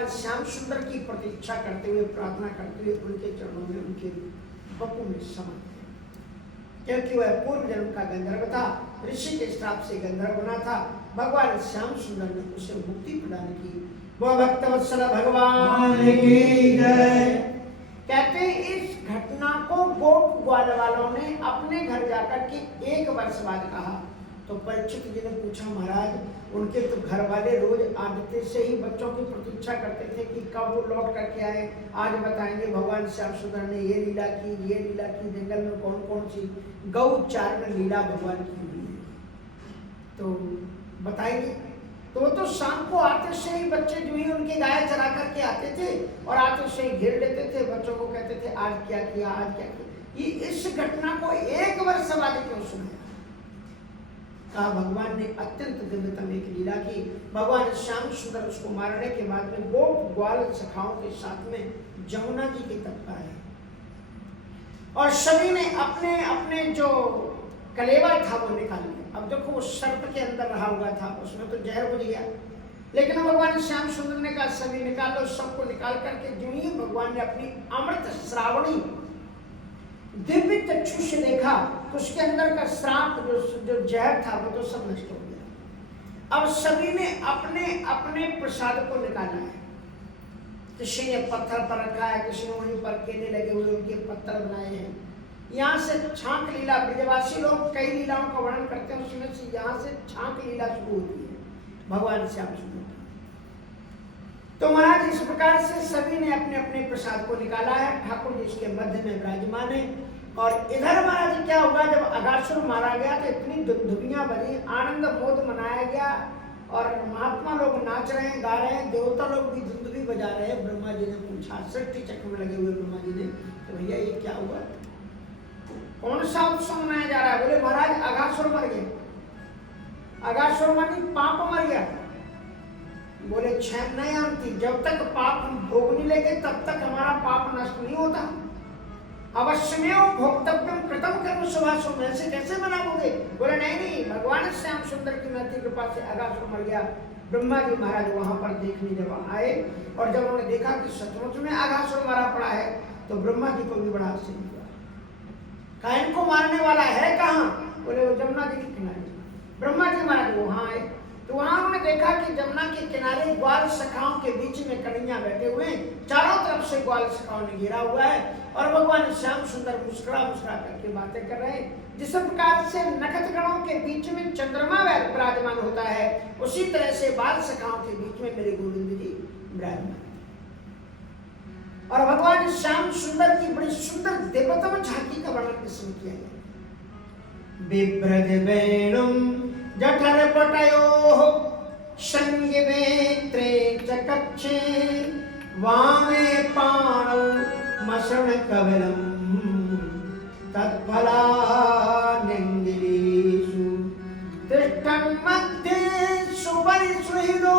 भगवान श्याम सुंदर की प्रतीक्षा करते हुए, प्रार्थना करते हुए उनके चरणों में, उनके बपू में समर्पित, क्योंकि वह पूर्व जन्म का गंधर्व था, ऋषि के श्राप से गंधर्व बना था। भगवान श्याम सुंदर ने उसे मुक्ति प्रदान की। वो भक्तवत्सल भगवान की जय। कहते हैं इस घटना को गोप ग्वाल वालों ने अपने घर जाकर के 1 वर्ष बाद कहा। तो परीक्षित जी ने पूछा, महाराज उनके तो घर वाले रोज आदते से ही बच्चों की प्रतीक्षा करते थे कि कब वो लौट करके आए, आज बताएंगे भगवान श्याम सुंदर ने ये लीला की, ये लीला की, जंगल में कौन कौन सी गौ चारण लीला भगवान की हुई है, तो बताएंगे। तो वो तो शाम को आते से ही बच्चे जो ही उनके गाय चरा करके आते थे और आते से ही घेर लेते थे, बच्चों को कहते थे आज क्या किया, आज क्या किया। ये इस घटना को 1 वर्ष बाद क्यों सुनाया? कहा भगवान ने अत्यंत दिव्यतम एक लीला की। भगवान श्याम सुंदर उसको मारने के बाद में गोप ग्वाल सखाओं के साथ में जमुना जी के तट पर आए और सभी ने अपने अपने जो कलेवा था वो निकाल लिया। अब देखो वो सर्प के अंदर रहा हुआ था, उसमें तो जहर बुझ गया, लेकिन भगवान श्याम सुंदर ने कहा सभी निकाल लो। सबको निकाल करके जो ही भगवान ने अपनी अमृत श्रावणी दिव्य चक्षु से देखा तो उसके अंदर का श्राप जो जहर था वो तो सब नष्ट हो गया। अब सभी ने अपने अपने प्रसाद को निकाला है। किसी ने पत्थर पर रखा है, किसी ने वहीं पर केले लगे हुए उनके पत्थर बनाए हैं। यहाँ से छांक लीला, ब्रजवासी लोग कई लीलाओं का वर्णन करते हैं, उसमें से यहाँ से छांक लीला शुरू होती है भगवान श्याम सुंदर। तो महाराज इस प्रकार से सभी ने अपने अपने प्रसाद को निकाला है। ठाकुर जी इसके मध्य में विराजमान है। और इधर महाराज क्या होगा, जब अगासुर मारा गया तो इतनी धुनिया बनी, आनंद मोद मनाया गया और महात्मा लोग नाच रहे हैं, गा रहे हैं, देवता लोग भी धुंधुली बजा रहे हैं। ब्रह्मा जी ने पूछा, सृष्टि चक्र में लगे हुए ब्रह्मा जी ने, तो भैया ये क्या हुआ, कौन सा उत्सव मनाया जा रहा है? बोले महाराज अगासुर मर गया। अगासुर मानी पाप मर गया। बोले क्षम नहीं आती, जब तक पाप हम भोग नहीं लेंगे तब तक हमारा पाप नष्ट नहीं होता। अवश्यमेव भोक्तव्यम कृतम कर्म शुभाशुभ, में से कैसे बनाओगे? बोले नहीं नहीं, भगवान श्याम सुंदर की महती कृपा से अगासुर मर गया। ब्रह्मा जी महाराज वहां पर देखने जब आए और जब उन्होंने देखा कि सचमुच में अगासुर मरा पड़ा है तो ब्रह्मा जी को भी बड़ा आश्चर्य हुआ। कहा इनको मारने वाला है कहाँ? बोले वो जमुना जी के किनारे। ब्रह्मा जी महाराज वहां आए तो वहां उन्होंने देखा कि जमुना के किनारे ग्वाल सखाओं के बीच में कन्हैया बैठे हुए, चारों तरफ से ग्वाल सखाओं ने घेरा हुआ है और भगवान श्याम सुंदर मुस्कुरा मुस्कुरा करके बातें कर रहे हैं। जिस प्रकार से नखत गणों के बीच में चंद्रमा विराजमान होता है, उसी तरह से बाल सखाओं के बीच में मेरे गोविंद जी विराजमान। और भगवान श्याम सुंदर की बड़ी सुंदर देवतम झांकी का वर्णन इसमें किया गया। बिभ्रज वेणुम जठर पटयोः संगिवेत्रे च कक्षे वामे पाणौ मसण कवलम् तत्फलानिन्दिरेषु तिष्ठन् मध्ये सुपरिसुहृदो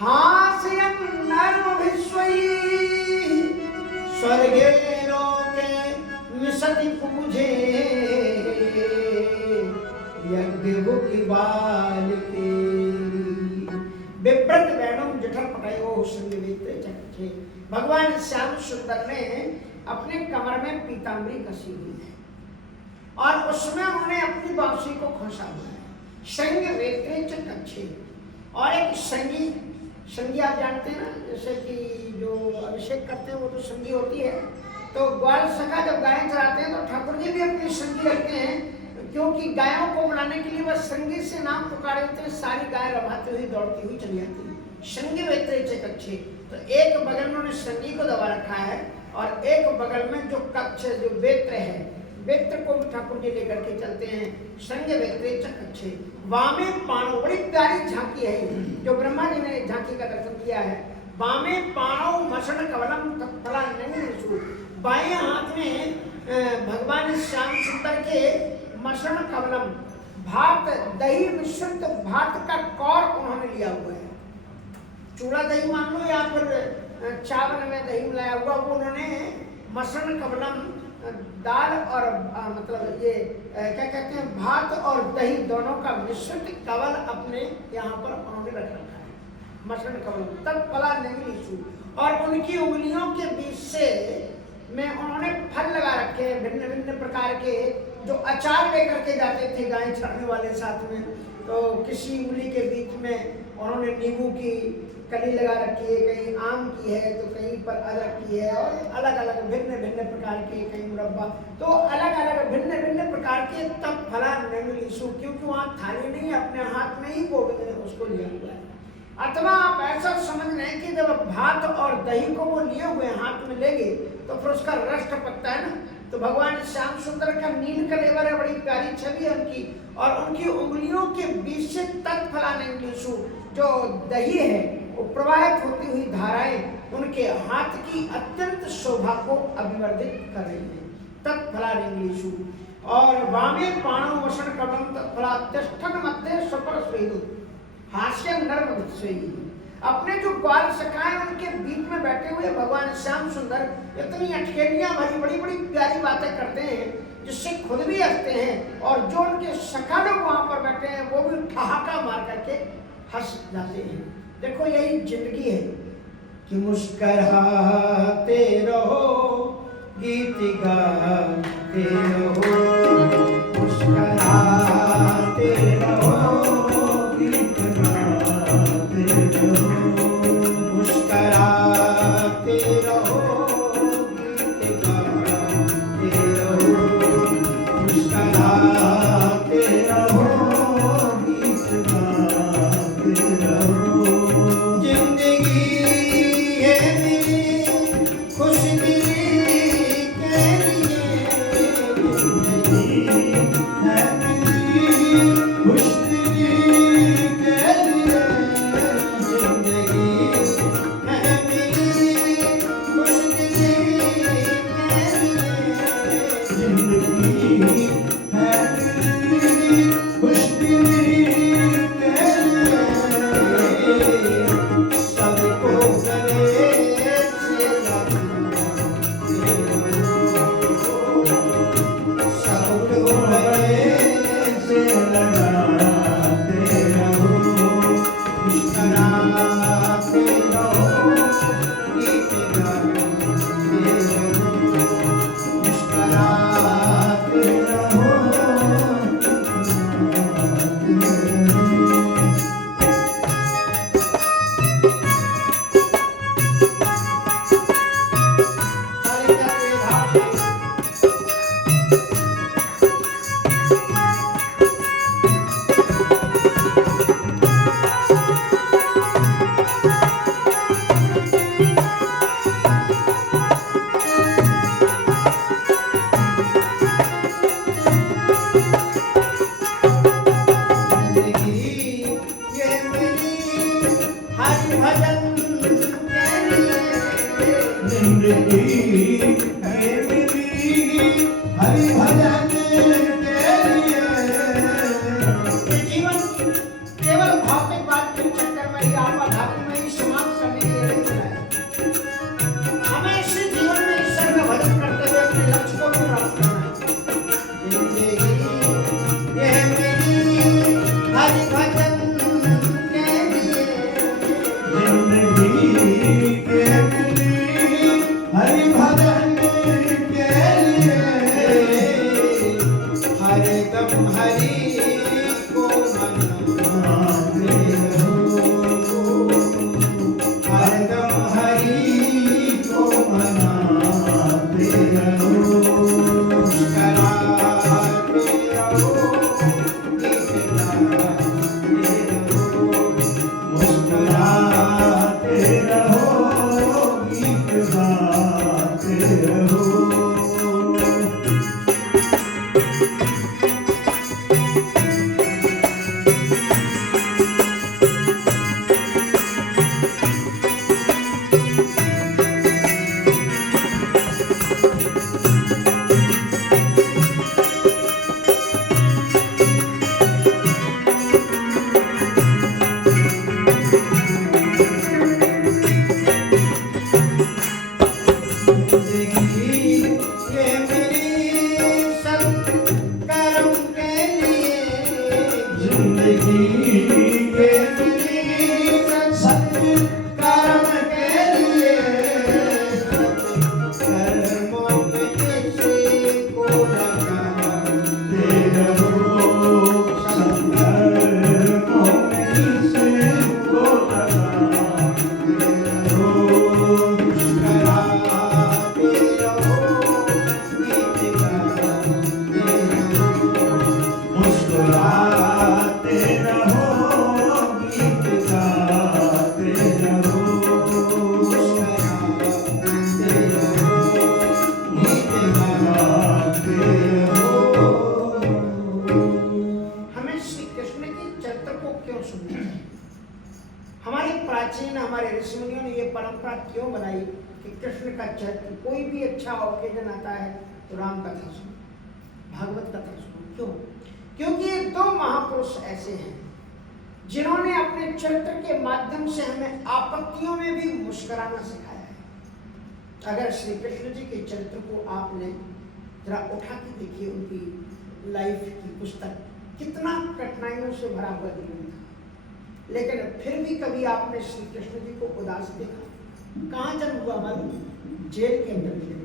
हास्यन् नर्मभिस्वैः स्वर्गे लोके विशति पूजे विप्रत वैणम जठर पटयो संगीते चक्के। भगवान श्याम सुंदर ने अपने कमर में पीताम्बरी कसी हुई है और उसमें उन्होंने अपनी बांसुरी को खोसा हुआ है। संग वेत्रे च कक्षे, और एक संगी, संगी आप जानते हैं ना, जैसे कि जो अभिषेक करते हैं वो तो संगी होती है। तो ग्वाल सखा जब गाय चराते हैं तो ठाकुर जी भी अपनी संगी रखते हैं, क्योंकि गायों को बुलाने के लिए वह संगी से नाम पुकारे होते हैं, सारी गाय रवाते हुई दौड़ती हुई चली जाती है। संगी वेत्रे च कक्षे, तो एक बगल में उन्होंने संगी को दबा रखा है और एक बगल में जो कक्ष जो वेत्र है, वेत्र को ठाकुर जी लेकर के चलते हैं। संग वेत्रे च कक्षे वामे पाणौ, बड़ी प्यारी झांकी है जो ब्रह्मा जी ने झांकी का दर्शन किया है। वामे पाणौ मसण कवलम तत्फलानिन्दिरेषु, बाएं हाथ में भगवान श्याम सुंदर के मसण कवलम, भात दही मिश्रित भात का कौर उन्होंने लिया हुआ है। चूड़ा दही मान लो या फिर चावल में दही मिलाया हुआ, वो उन्होंने मसण कवलम दाल और मतलब ये क्या कहते हैं, भात और दही दोनों का मिश्रित कवल अपने यहाँ पर उन्होंने रख रखा है। मसण कमलम तत्फला निगलीषु, और उनकी उंगलियों के बीच से में उन्होंने फल लगा रखे हैं भिन्न भिन्न प्रकार के, जो अचार लेकर के जाते थे गाय चढ़ने वाले साथ में। तो किसी उंगली के बीच में उन्होंने नींबू की कली लगा रखी है, कहीं आम की है तो कहीं पर अदरक की है, और अलग अलग भिन्न भिन्न प्रकार के, कहीं मुरब्बा, तो अलग अलग भिन्न भिन्न प्रकार के तब फला निगलीषु, क्योंकि वहाँ थाली नहीं, अपने हाथ में ही गोविंद ने उसको लिया हुआ है। अथवा आप ऐसा समझ लें कि जब भात और दही को वो लिए हुए हाथ में लेंगे तो फिर उसका रस टपकता है ना, तो भगवान श्याम सुंदर का नील कलेवर है, बड़ी प्यारी छवि है उनकी, और उनकी उंगलियों के बीच से तत्फला निगलीषु, जो दही है वो प्रवाहित होती हुई धाराएं उनके हाथ की अत्यंत शोभा को अभिवर्धित कर रही है। तत्फला निगलीषु, और वामे पाणौ वसन कमलम तत्फला तिष्ठन मध्य स्वपरस्वेदु हास्य नर्म वित्सयी, अपने जो ग्वाल सखाए उनके बीच में बैठे हुए भगवान श्याम सुंदर इतनी अटखेलियां भरी बड़ी बड़ी प्यारी बातें करते हैं जिससे खुद भी हंसते हैं, और जो उनके सखा लोग वहां पर बैठे हैं वो भी ठहाका मार करके हंस जाते हैं। देखो यही जिंदगी है कि मुस्कुराते रहो गीत गाते रहो, मुस्कुराते रहो गीत गाते रहो, मुस्कुराते रहो गीत गाते रहो, मुस्कुराते रहो गीत गाते रहो। जिंदगी है मेरी खुश दिली के लिए, जिंदगी है मेरी खुश दिली के लिए, जिंदगी है मेरी खुश दिली के लिए, जिंदगी है मेरी खुश दिली के लिए। सबको गले से लगाते रहो, सबको गले से लगाते रहो, मुस्कुराते रहो गीत गाते रहो, मुस्कुराते रहो हरि को क्यों सुनना चाहिए? हमारी प्राचीन हमारे ऋषिमुनियों ने ये परंपरा क्यों बनाई कि कृष्ण का चरित्र, कोई भी अच्छा ओकेजन आता है तो राम कथा सुनो, भागवत कथा सुनो। क्यों? क्योंकि ये दो महापुरुष ऐसे हैं जिन्होंने अपने चरित्र के माध्यम से हमें आपत्तियों में भी मुस्कुराना सिखाया है। अगर श्री कृष्ण जी के चरित्र को आपने जरा उठा के देखिए, उनकी लाइफ की पुस्तक, कितना कठिनाइयों से भरा हुआ जीवन था, लेकिन फिर भी कभी आपने श्री कृष्ण जी को उदास देखा? कहाँ जन्म हुआ मालूम? जेल के अंदर जेल।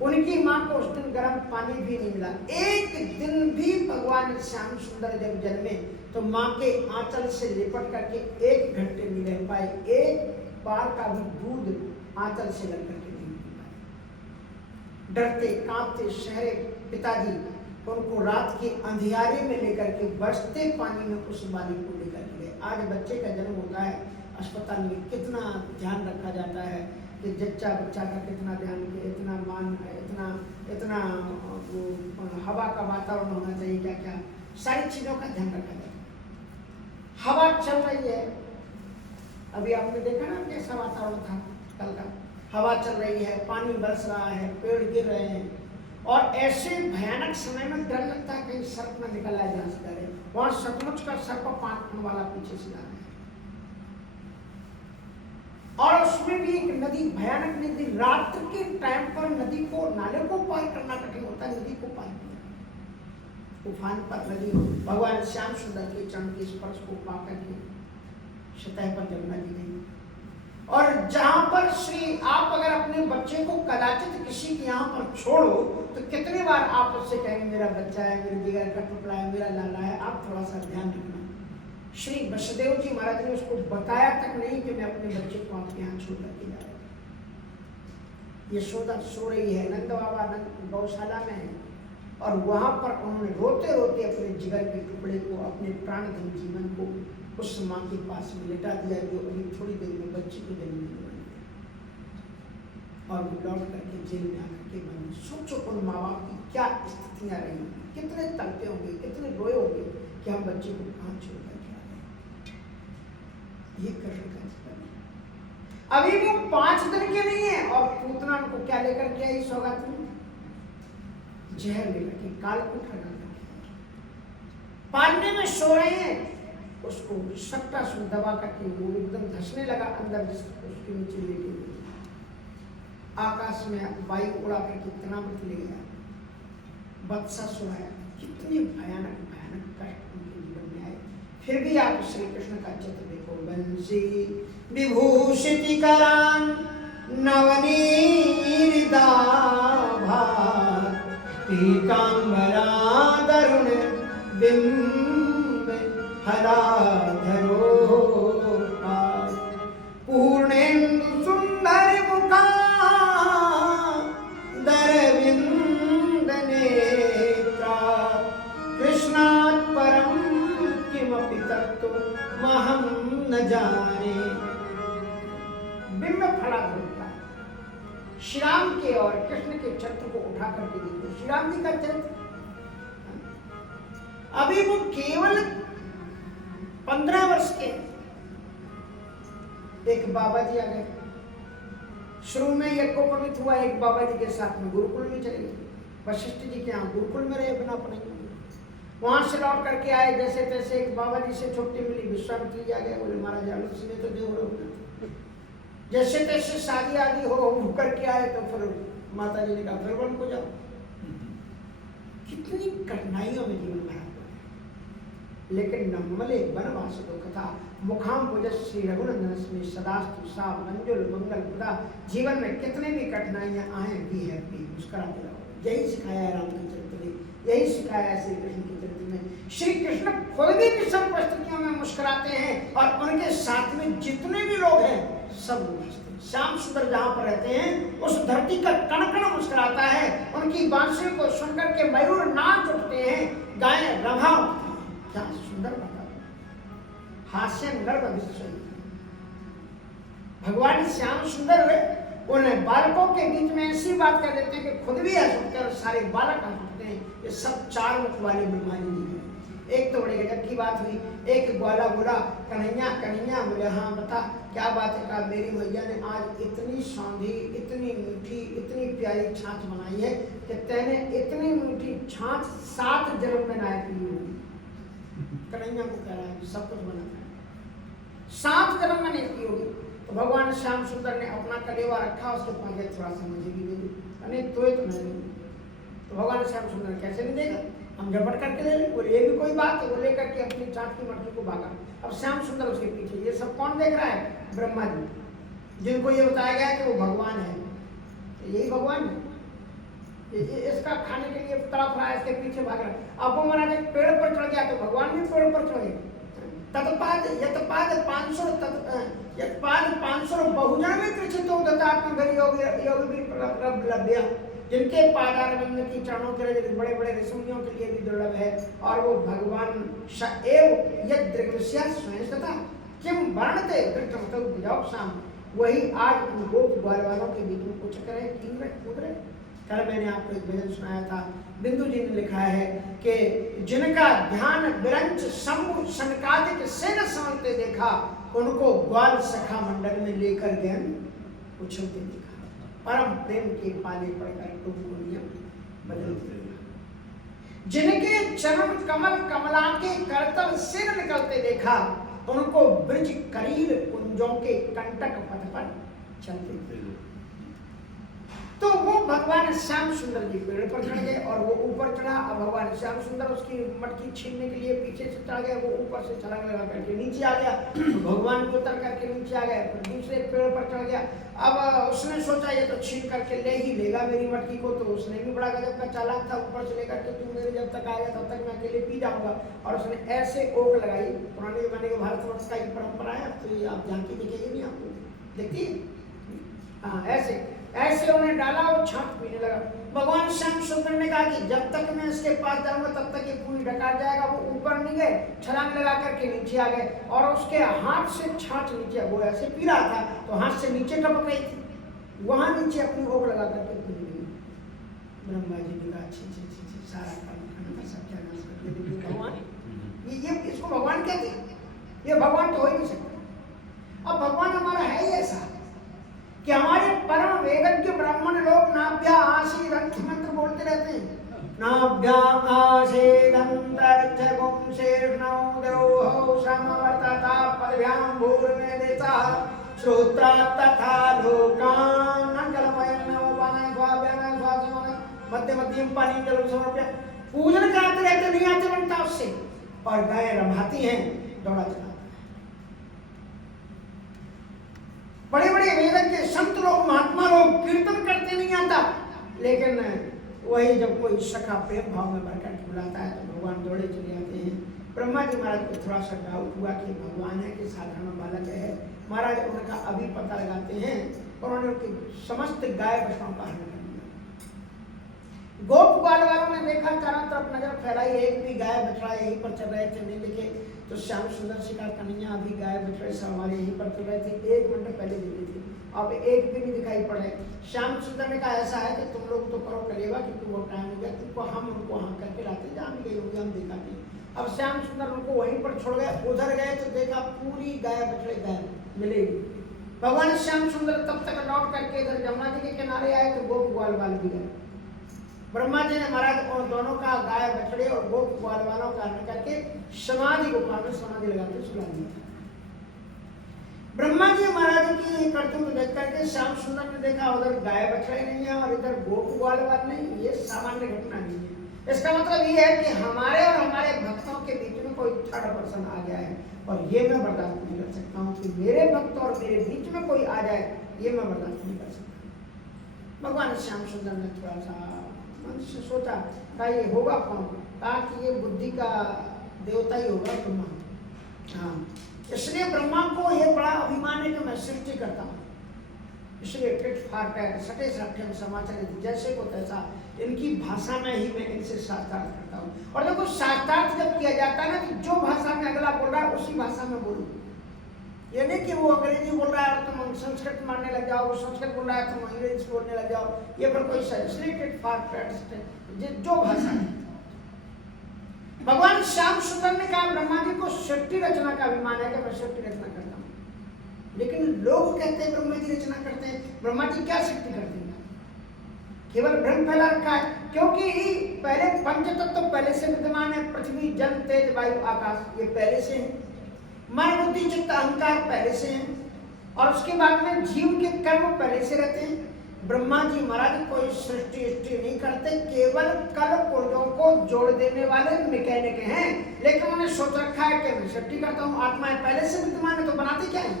उनकी मां को उस दिन गर्म पानी भी नहीं मिला। एक दिन भी भगवान श्याम सुंदर जब जन्मे तो मां के आंचल से लिपट करके 1 घंटे नहीं रह पाए, एक बार का भी दूध आंचल से लग करके नहीं पी पाए। डरते कांपते शहरे पिताजी उनको रात के अंधियारे में लेकर के बरसते पानी में उस बालिक को लेकर के गए। आज बच्चे का जन्म होता है, अस्पताल में कितना ध्यान रखा जाता है कि जच्चा बच्चा का कितना ध्यान, इतना मान, इतना वो हवा का वातावरण होना चाहिए, क्या क्या सारी चीज़ों का ध्यान रखा जाता है। हवा चल रही है, अभी आपने देखा ना कैसा वातावरण था कल का। हवा चल रही है, पानी बरस रहा है, पेड़ गिर रहे हैं, और ऐसे भयानक समय में डर लगता है कहीं सर्प न निकल आए जहाँ से डरे। वहां सचमुच का सर्प 5 फुट वाला पीछे से आ रहा है, और उसमें भी एक नदी, भयानक नदी। रात के टाइम पर नदी को, नाले को पार करना कठिन होता है, नदी को पार किया। उफान पर नदी भगवान श्याम सुंदर के चरण के स्पर्श को पाकर के सतह पर जमुना जी गई। और जहां पर श्री, आप अगर अपने बच्चे को कदाचित किसी के यहाँ पर छोड़ो तो कितने बार आप उससे कहेंगे मेरा बच्चा है, मेरे जिगर का टुकड़ा है, मेरा लाला है, आप थोड़ा सा ध्यान रखना। श्री वसुदेव जी महाराज ने उसको बताया तक नहीं कि मैं अपने बच्चे को आपके यहाँ छोड़ करके जा रहा हूँ। यशोदा सो रही है, नंद बाबा गौशाला में है, और वहां पर उन्होंने रोते रोते अपने जिगर के टुकड़े को, अपने प्राणधन जीवन को उस माँ के पास में लेटा दिया जो अभी थोड़ी देर में बच्चे को जन्म देने वाली है। और वो लौट करके जेल में आकर के बंद। सोचो उन माँ बाप की क्या स्थितियाँ रही, कितने तड़पे होंगे, कितने रोए होंगे कि हम बच्चे को कहाँ छोड़ करके आ गए। ये कृष्ण का जीवन है। अभी वो 5 दिन के नहीं है, और पूतना उनको क्या लेकर के आई सौगात में? जहर लेकर के, कालकूट लगा करके पालने में सो रहे हैं, उसको सट्टा से दबा करके वो एकदम धसने लगा अंदर, उसके नीचे लेटे हुए। आकाश में वायु उड़ा करके तनावत ले गया, बत्सा सुनाया। कितने भयानक भयानक कष्ट उनके जीवन में आए। फिर भी आप श्री कृष्ण का चित्र देखो, बंसी विभूषिति करान नवनीदाभा पीतांबरा दरुण बिंब हलाधरो पूर्णेन्दु सुंदर मुखा दरविंद नेत्रा कृष्णात् परम किमपि तत्त्वमहं न जाने। बिंब फलाधरो, श्री राम के और कृष्ण के चरित्र को उठा करके देखो। श्री राम जी का चरित्र, अभी वो केवल 15 वर्ष के, एक बाबा जी आ गए। शुरू में यज्ञोपवीत हुआ एक बाबा जी के साथ में, गुरुकुल में चले गए। वशिष्ठ जी के यहाँ गुरुकुल में रहे बिना अपने, वहां से लौट करके आए। जैसे तैसे एक बाबा जी से छुट्टी मिली, विश्वामित्र जी आ गए, बोले महाराज आलस्य में तो देव रहो। जैसे तैसे शादी आदि हो करके आए तो फिर माता जी ने कहा फिर वन को जाओ। कितनी कठिनाइयों में जीवन भरा हुआ है, लेकिन नमले वनवास दुख था मुखाम भुजस श्री रघुनंदन में सदास्तु सा मंजुल मंगल प्रदा। जीवन में कितने भी कठिनाइयां आए भी है, मुस्कुराते रहो। यही सिखाया है राम के चरित्र में, यही सिखाया है श्री कृष्ण के चरित्र में। श्री कृष्ण खुद भी विषम परिस्थितियों में मुस्कुराते हैं, और उनके साथ में जितने भी लोग हैं सब लोग हंसते हैं। श्याम सुंदर जहाँ पर रहते हैं उस धरती का कण कण मुस्कुराता है। उनकी बांसुरी को सुनकर के मयूर नाच उठते हैं, गायें रभा उठती हैं। क्या सुंदर बात, हास्य गर्भ विश्व। भगवान श्याम सुंदर उन्हें बालकों के बीच में ऐसी बात कर देते हैं कि खुद भी हंस उठते हैं और सारे बालक हंस उठते हैं। ये सब चार मुख वाले ब्रह्मा जी हैं। एक तो बड़े गजब की बात हुई, एक ग्वाला बोला कन्हैया कन्हैया, बोले हाँ बता क्या बात है। कहा मेरी मैया ने आज इतनी सौंधी, इतनी मीठी, इतनी प्यारी छाछ बनाई है कि तेने इतनी मीठी छाछ 7 जन्म में ना पी होगी। कन्हैया को कह रहा है सब कुछ बनाता है, 7 जन्म में नहीं पी होगी। तो भगवान श्याम सुंदर ने अपना कलेवा रखा, उसके पास थोड़ा सा मुझे भी दे दी, अरे तो मैं दूँ। तो भगवान श्याम सुंदर कैसे नहीं देगा, हम झपट करके ले लें। बोले ये भी कोई बात है। वो लेकर के अपनी चाट की मटकी को भागा। अब श्याम सुंदर उसके पीछे। ये सब कौन देख रहा है? ब्रह्मा जी, जिनको ये बताया गया कि वो भगवान है। यही भगवान है, इसका खाने के लिए तड़प रहा है, इसके पीछे भाग रहा है। अब वो महाराज एक पेड़ पर चढ़ गया तो भगवान भी पेड़ पर चढ़ गए। तत्पाद यत्पाद 500 बहुजन में कृषितो दत्तात्म घर योग भी लभ्या, जिनके पादारविंद की चरणों के लिए बड़े बड़े ऋषियों के लिए भी दुर्लभ है। और वो भगवान एव यद दृग्स्या स्वयं तथा किम वर्णते दृष्टमतो विजोक्षाम, वही आज उन गोप ग्वालवालों के बीच में कुछ करे कीन रहे कूद रहे। कल मैंने आपको एक भजन सुनाया था, बिंदु जी ने लिखा है कि जिनका ध्यान विरंच शंभु सनकादिक सेन समझते देखा, उनको ग्वाल सखा मंडल में लेकर गए उछलते देखा। परम प्रेम के पाले पड़कर तुमको नियम बदलते देखा। जिनके चरण कमल कमला के करतल सिर निकलते देखा, उनको ब्रज करील कुंजों के कंटक पथ पर चलते देखा। तो वो भगवान श्याम सुंदर जी पेड़ पर चढ़ गए और वो ऊपर चढ़ा। अब भगवान श्याम सुंदर उसकी मटकी छीनने के लिए पीछे से चढ़ गया, वो ऊपर से छलांग लगा करके नीचे आ गया। तो भगवान भी उतर करके नीचे आ गए, फिर दूसरे पेड़ पर चढ़ गया। अब उसने सोचा ये तो छीन करके ले ही लेगा मेरी मटकी को, तो उसने भी बड़ा गजब का चालाक था, ऊपर से लेकर के तू मेरे जब तक आएगा तब तक मैं अकेले पी जाऊंगा। और उसने ऐसे ओक लगाई, पुराने जमाने के भारतवर्ष का एक परंपरा है, तो ये आप जानती दिखेगी नहीं आपको, देखती है हाँ, ऐसे उन्हें डाला और छाप पीने लगा। भगवान श्याम सुंदर ने कहा कि जब तक मैं इसके पास जाऊंगा तब तक ये पूरी डकार जाएगा। वो ऊपर नहीं गए, छलांग लगा करके नीचे आ गए और उसके हाथ से छाछ नीचे, वो ऐसे पी रहा था तो हाथ से नीचे टपक रही थी, वहां नीचे अपनी ओक लगा करके पी गई। ब्रह्मा जी ने कहा छी सारा काम का सत्यानाश कर दिया भगवान। ये इसको भगवान कहते हैं? ये भगवान तो हो ही नहीं सकता। अब भगवान हमारा है ही ऐसा कि हमारे परम वेदज्ञ ब्राह्मण लोग नाभ्या आसीदंत मंत्र बोलते रहते हैं। नाभ्या आसीदंत गुंसेर्नौ देवो समवर्तता पदभ्यां भूर्मेदेता श्रोत्रा तथा लोकान् जलमयं नवपानाय स्वाभ्यानाय स्वासमानाय मध्य मध्यम पानी जल समर्प्य। पूजन कराते रहते, नहीं आते बनता उससे, और गाय रमाती हैं दौड़ा चला। बड़े बड़े वेदज्ञ संत लोग महात्मा लोग कीर्तन करते नहीं आता, लेकिन वही जब कोई सखा प्रेम भाव में भरकर बुलाता है तो भगवान दौड़े चले आते हैं। ब्रह्मा जी महाराज को थोड़ा सा डाउट हुआ कि भगवान है कि साधारण बालक है। महाराज उनका अभी पता लगाते हैं और उन्होंने उनकी समस्त गाय बछड़ों का हरण कर दिया। गोप बाल वालों ने देखा, चारों तरफ नजर फैलाई, एक भी गाय बछड़ा यहीं पर चल रहे थे, नहीं दिखे। तो श्याम सुंदर से कहा कन्हैया अभी गाय बछड़े सब हमारे यहीं पर चल रहे थे, 1 मिनट पहले दिखे थे, अब एक भी नहीं दिखाई पड़े। श्याम सुंदर ने कहा ऐसा है कि तुम लोग तो करो कलेवा, क्योंकि वो टाइम हो गया, तुमको हम उनको वहाँ करके लाते, जहाँ भी गई होगी हम देखा नहीं। अब श्याम सुंदर उनको वहीं पर छोड़ गए। उधर गए तो देखा पूरी गाय बछड़े गाय मिलेगी। भगवान श्याम सुंदर तब तक लौट करके इधर जमुना जी के किनारे आए तो गोप ग्वाल वाल भी गए। ब्रह्मा जी ने महाराज उन दोनों का गाय बछड़े और गोप ग्वाल वालों का हरण करके समाधि गुफा में समाधि लगाते सुला दिया। ब्रह्मा जी महाराज की करतूत देख करके श्याम सुंदर ने देखा उधर गाय बछड़े नहीं है और इधर गोप ग्वाल वाल नहीं, ये सामान्य घटना नहीं है। इसका मतलब ये है कि हमारे और हमारे भक्तों के बीच में कोई थर्ड पर्सन आ गया है और ये मैं बर्दाश्त नहीं कर सकता हूँ कि मेरे भक्त और मेरे बीच में कोई आ जाए, ये मैं बर्दाश्त नहीं कर सकता। भगवान श्याम सुंदर ने थोड़ा सा मन से सोचा, कहा ये होगा कौन? कहा कि ये बुद्धि का देवता ही होगा ब्रह्मा। हाँ, इसलिए ब्रह्मा को ये बड़ा अभिमान है कि मैं सृष्टि करता हूँ, इसलिए टिट फार पैट सटे साठ्यम समाचार जैसे को तैसा इनकी भाषा में ही मैं इनसे शास्त्रार्थ करता हूँ। और देखो शास्त्रार्थ जब किया जाता है ना, तो जो भाषा में अगला बोल रहा है उसी भाषा में बोलूँ, ये नहीं कि वो अंग्रेजी बोल रहा है और तुम संस्कृत मानने लग जाओ, वो संस्कृत बोल रहा है तुम अंग्रेजी बोलने लग जाओ, ये पर कोई सब्सिट्यूट फॉर जो भाषा है। भगवान श्याम सुंदर ने कहा ब्रह्मा जी को सृष्टि रचना का अभिमान है कि मैं सृष्टि रचना करता हूँ, लेकिन लोग कहते हैं ब्रह्मा जी रचना करते हैं। ब्रह्मा जी क्या सृष्टि करते हैं? केवल भ्रम फैला रखा है, क्योंकि पहले पंच तत्व तो पहले से विद्यमान है, पृथ्वी जल तेज वायु आकाश ये पहले से है, मन बुद्धि चित्त अहंकार पहले से है, और उसके बाद में जीव के कर्म पहले से रहते हैं। ब्रह्मा जी महाराज कोई सृष्टि नहीं करते, केवल कल पुर्जों को जोड़ देने वाले मैकेनिक हैं, लेकिन उन्होंने सोच रखा है कि मैं सृष्टि करता हूँ, आत्माएं पहले से विद्यमान है तो बनाते क्या है?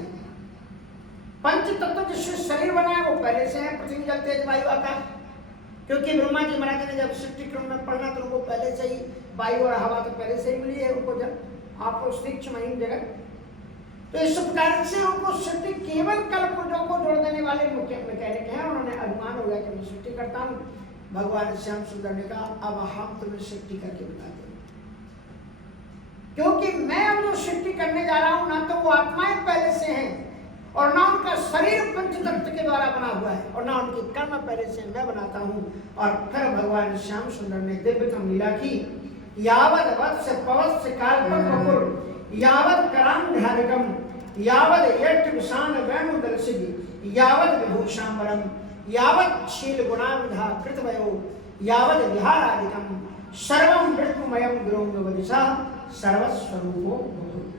पंच तत्व जिससे शरीर बना है वो पहले से है, पृथ्वी जल तेज वायु आकाश, क्योंकि ब्रह्मा जी महाराज ने जब सृष्टि क्रम में पढ़ना तो उनको पहले से ही वायु और हवा तो पहले से ही मिली है उनको, जब आपको सूक्ष्म जगत, तो इस प्रकार से उनको सृष्टि केवल कल पुर्जों को जोड़ देने वाले मैकेनिक हैं। उन्होंने अभिमान हो गया कि मैं सृष्टि करता हूँ। भगवान श्याम सुंदर ने कहा अब हम तुम्हें सृष्टि करके बताते हैं, क्योंकि मैं अब जो सृष्टि करने जा रहा हूँ ना तो वो आत्माएं पहले से हैं, और ना उनका शरीर पंचतत्व के द्वारा बना हुआ है, और ना उनकी कर्म पहले से मैं बनाता हूँ। और फिर भगवान श्याम सुंदर ने दिव्यतम लीला की, यावद वत्स पवत्स काल्पक वपुर यावद करांधारिकम यावद यट विशान वेणु दर्शिगी यावद विभूषांबरम यावद शील गुणाविधा कृतवयो यावद विहारादिकम सर्वं विष्णुमयं गुरुं वदिशा सर्वस्वरूपो भूत।